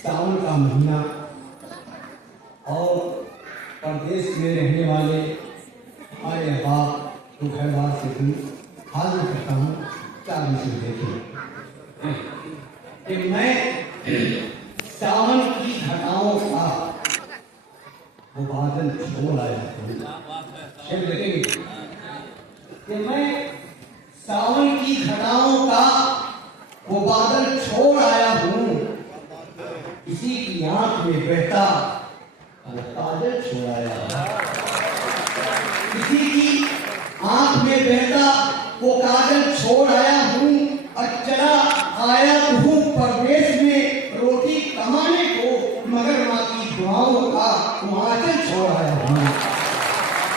सावन का महीना और प्रदेश में रहने वाले हमारे बाप तो घरवार से भी हाजिर करता हूँ। क्या विषय देखें कि मैं सावन की घटाओं का वो बादल छोड़ आया हूँ। देखेंगे कि मैं सावन की घटाओं का वो बादल छोड़ आया हूँ। किसी की आंख में बहता वो काजल छोड़ आया हूँ। किसी की आंख में बहता वो काजल छोड़ आया हूँ और चला आया हूँ परदेश में रोटी कमाने को, मगर माँ की दुआओं का वाचल छोड़ आया हूँ।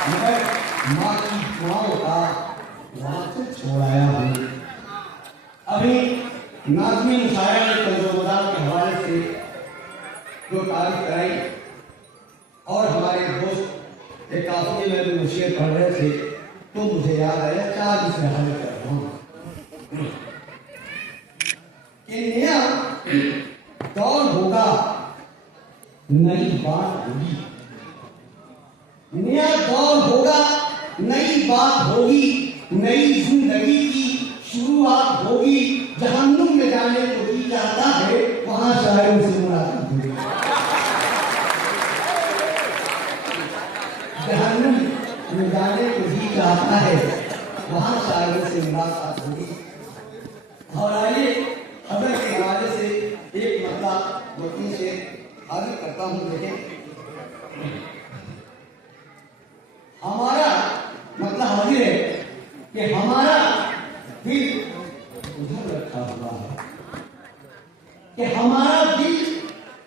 मगर माँ की दुआओं का वाचल छोड़ आया हूँ। अभी नाज़मी मुशायरा ने तंज़ुमदार के हवाले से जो तारीफ कराई और हमारे दोस्त एक काफिले में भी मुझे पढ़ रहे थे तो मुझे याद आया। चार इसमें हल कर रहा हूँ कि नया दौर होगा, नई बात होगी। नया दौर होगा, नई बात होगी, नई जिंदगी की शुरुआत होगी। जहन्नुम में जाने को जी चाहता है, वहां शायरों से मुलाकात होगी। जहन्नुम में जाने को जी चाहता है, वहां शायरों से मुलाकात होगी। और आइए अगर के हवाले से एक मतलब वकील से आगे करता हूं। देखें हमारा मतलब हाजिर है कि हमारा दिल उधर रखा हुआ है, कि हमारा दिल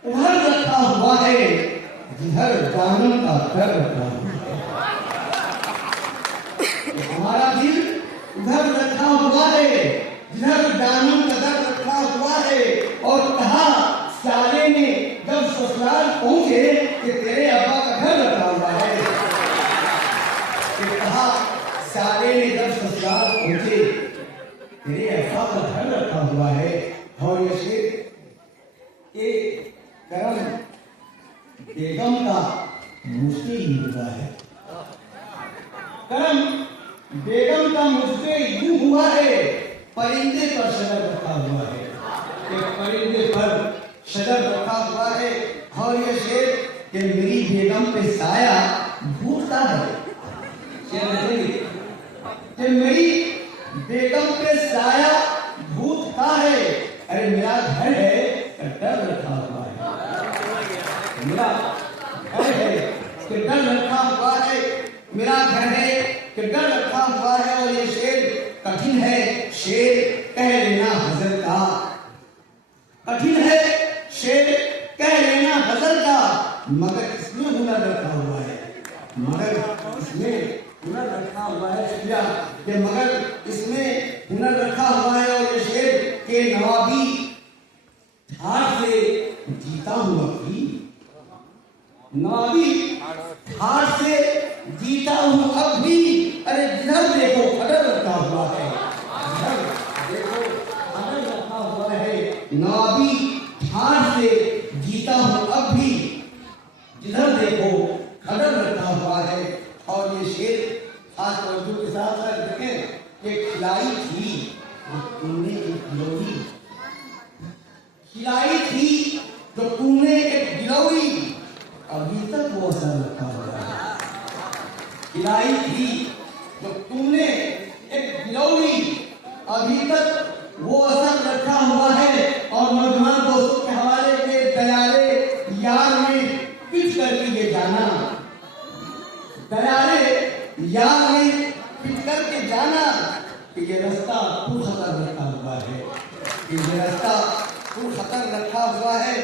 उधर रखा हुआ है जिधर जानन का डर रखा हुआ है। हमारा दिल उधर रखा हुआ है जिधर जानन का डर रखा हुआ है। और कहा साले ने जब ससुराल पहुंचे कि तेरे अब्बा का घर रखा हुआ है। कि कहा साले ने जब ससुराल पहुंचे तेरे अब्बा का घर रखा हुआ है। और ये शेर के करम बेगम का मुझसे ही हुआ है। करम बेगम का मुझसे यूं हुआ है, परिंदे पर शजर रखा हुआ है। परिंदे पर शजर रखा हुआ है। और ये शेर कि मेरी बेगम पे साया भूतता है। कि मेरी बेगम पे साया भूतता है। अरे मेरा घर है डर रखा हुआ है। मेरा घर है कि डर रखा हुआ है। मेरा घर है कि डर रखा हुआ है। और ये शेर कठिन है, शेर कह लेना हज़र का। कठिन है शेर कह लेना हज़र का, मगर इसमें हुनर रखा हुआ है। मगर इसमें हुनर रखा हुआ है। कि मगर इसमें हुनर रखा हुआ है। और ये शेर के नवाबी ठाठ से जीता हूँ अभी। नवाबी ठाठ से जीता हूँ अब भी। अरे जिधर देखो खड़र रखा हुआ है। जिधर देखो खड़र रखा हुआ है। नवाबी ठाठ से जीता हूँ अब भी। जिधर देखो खड़र रखा हुआ है। और ये शेर खास तवज्जो के साथ साथ देखें कि खिलाई थी जो तूने एक गिलौरी। खिलाई थी जो तूने एक गिलौरी, अभी तक वो असर रखा हुआ है। खिलाई थी जो तूने एक गिलौरी, अभी तक वो असर रखा हुआ है। और नौजवान दोस्तों के हवाले के दयाले यार में पिट करके ये जाना, दयाले यार में पिट करके जाना कि ये रास्ता तू खतर रखा हुआ है। कि ये रास्ता तू खतर रखा हुआ है।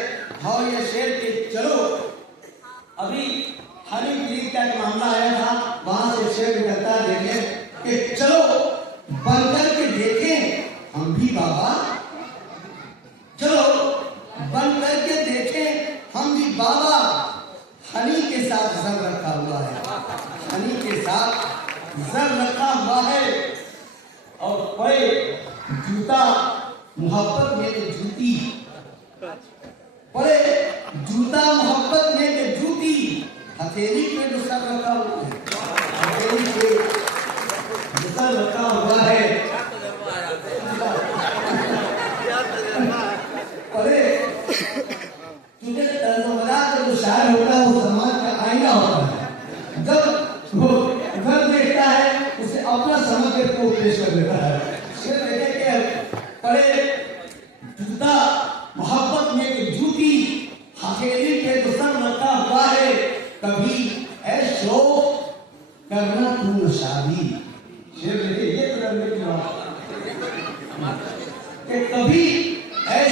और ये शेर के चलो अभी हनी ब्रिज का मामला आया था, वहां से शेर निकलता देखे कि चलो बनकर के देखें हम भी बाबा। चलो बनकर के देखें हम भी बाबा। हनी के साथ जर रखा हुआ है। हनी के साथ जर रखा हुआ है। और पड़े जूता मोहब्बत में तो जूती पड़े जूता मोहब्बत में के जूती हथेली पे जो सर रखा हुआ है, हथेली पे जो सर रखा हुआ है। अरे क्योंकि तर्जुमदार जो शायर होता है वो समाज का आईना होता है। जब वो घर देखता है उसे अपना समझ के को पेश कर देता है। शेर देखे कि पढ़े जूता मोहब्बत में कि जूती हथेली पे जो सर रखा हुआ है, कभी ऐ शौक करना तू शादी। शेर देखे ये करने की बात कि कभी ऐ